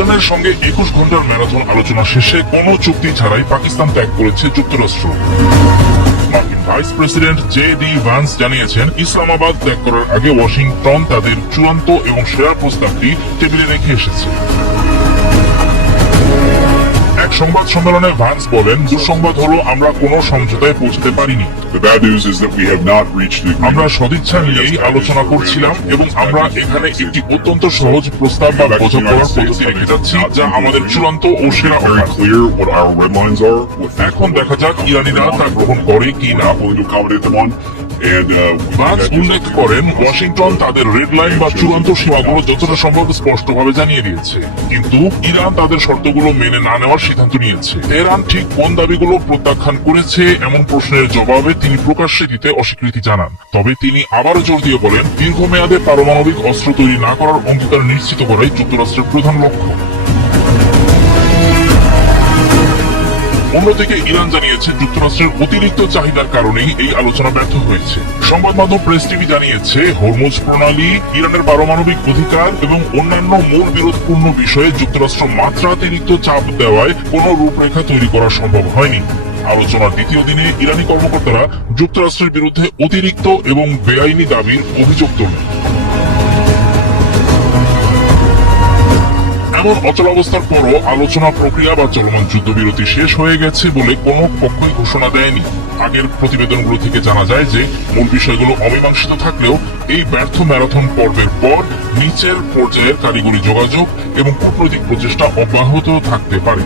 ইরানের সঙ্গে 21 ঘন্টার ম্যারাথন আলোচনা শেষে কোনো চুক্তি ছাড়াই পাকিস্তান ত্যাগ করেছে যুক্তরাষ্ট্র। মার্কিন ভাইস প্রেসিডেন্ট জে.ডি. ভান্স জানিয়েছেন, ইসলামাবাদ ত্যাগ করার আগে ওয়াশিংটন তাদের চূড়ান্ত এবং সেরা প্রস্তাবটি টেবিলে রেখে এসেছে। এক সংবাদ সম্মেলনে ভান্স বলেন, দুঃসংবাদ হলো আমরা কোনো সমঝোতায় পৌঁছতে পারিনি। আমরা সদিচ্ছা নিয়েই আলোচনা করছিলাম এবং আমরা এখানে একটি অত্যন্ত সহজ প্রস্তাব বা বোঝাপড়ার পদ্ধতি রেখে যাচ্ছি, যা আমাদের চূড়ান্ত ও সেরা অফার। এখন দেখা যাক ইরানিরা তা গ্রহণ করে কি না। ভান্স উল্লেখ করেন, ওয়াশিংটন তাদের রেড লাইন বা চূড়ান্ত সীমাগুলো যতটা সম্ভব স্পষ্টভাবে জানিয়ে দিয়েছে, কিন্তু ইরান তাদের শর্তগুলো মেনে না নেওয়ার সিদ্ধান্ত নিয়েছে। তেহরান ঠিক কোন দাবিগুলো প্রত্যাখ্যান করেছে এমন প্রশ্নের জবাবে তিনি প্রকাশ্যে দিতে অস্বীকৃতি জানান। তবে তিনি আবারও জোর দিয়ে বলেন, দীর্ঘমেয়াদে পারমাণবিক অস্ত্র তৈরি না করার অঙ্গীকার নিশ্চিত করাই যুক্তরাষ্ট্রের প্রধান লক্ষ্য। অন্যদিকে ইরান জানিয়েছে, যুক্তরাষ্ট্রের অতিরিক্ত চাহিদার কারণেই এই আলোচনা ব্যর্থ হয়েছে। সংবাদ মাধ্যম প্রেস টিভি জানিয়েছে, হরমুজ প্রণালী, ইরানের পারমাণবিক অধিকার এবং অন্যান্য মূল বিরোধপূর্ণ বিষয়ে যুক্তরাষ্ট্র মাত্রাতিরিক্ত চাপ দেওয়ায় কোনো রূপরেখা তৈরি করা সম্ভব হয়নি। আলোচনার দ্বিতীয় দিনে ইরানি কর্মকর্তারা যুক্তরাষ্ট্রের বিরুদ্ধে অতিরিক্ত এবং বেআইনি দাবির অভিযোগ তোলেন। এমন অচলাবস্থার পরও আলোচনা প্রক্রিয়া বা চলমান যুদ্ধবিরতি শেষ হয়ে গেছে বলে কোনো পক্ষই ঘোষণা দেয়নি। আগের প্রতিবেদনগুলো থেকে জানা যায় যে মূল বিষয়গুলো অমীমাংসিত থাকলেও এই ব্যর্থ ম্যারাথন পর্বের পর নিচের পর্যায়ের কারিগরি যোগাযোগ এবং কূটনৈতিক প্রচেষ্টা অব্যাহত থাকতে পারে।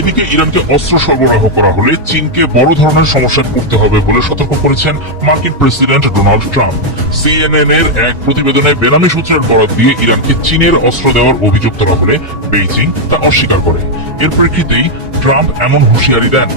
এদিকে ইরানকে অস্ত্র সরবরাহ করা হলে চীনকে বড় ধরনের সমস্যায় পড়তে হবে বলে সতর্ক করেছেন মার্কিন প্রেসিডেন্ট ডোনাল্ড ট্রাম্প। সিএনএন এর এক প্রতিবেদনে বেনামি সূত্রের বরাত দিয়ে ইরানকে চীনের অস্ত্র দেওয়ার অভিযোগ তোলা হলে বেইজিং তা অস্বীকার করে। এর প্রেক্ষিতেই ট্রাম্প এমন হুঁশিয়ারি দেন।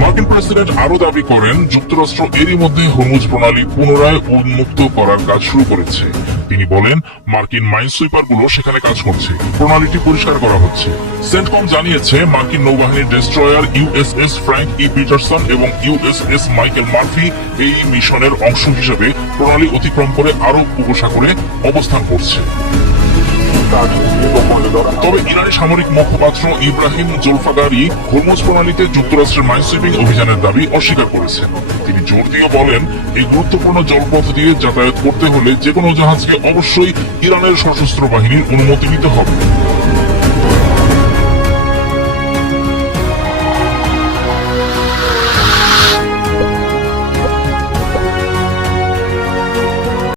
মার্কিন প্রেসিডেন্ট আরো দাবি করেন, যুক্তরাষ্ট্র এরই মধ্যে হরমুজ প্রণালী পুনরায় উন্মুক্ত করার কাজ শুরু করেছে। তিনি বলেন, মার্কিন মাইনসুইপার গুলো সেখানে কাজ করছে, প্রণালীটি পরিষ্কার করা হচ্ছে। সেন্টকম জানিয়েছে, মার্কিন নৌবাহিনীর ডেস্ট্রয়ার ইউএসএস ফ্র্যাঙ্ক ই পিটারসন এবং ইউএসএস মাইকেল মার্ফি এই মিশনের অংশ হিসেবে প্রণালী অতিক্রম করে আরব উপসাগরে অবস্থান করছে। তবে ইরানি সামরিক মুখপাত্র ইব্রাহিম জোলফাগারি হরমুজ প্রণালীতে যুক্তরাষ্ট্রের মাইনসুইপিং অভিযানের দাবি অস্বীকার করেছেন। তিনি জোর দিয়ে বলেন, এই গুরুত্বপূর্ণ জলপথ দিয়ে যাতায়াত করতে হলে যেকোনো জাহাজকে অবশ্যই ইরানের সশস্ত্র বাহিনীর অনুমতি নিতে হবে।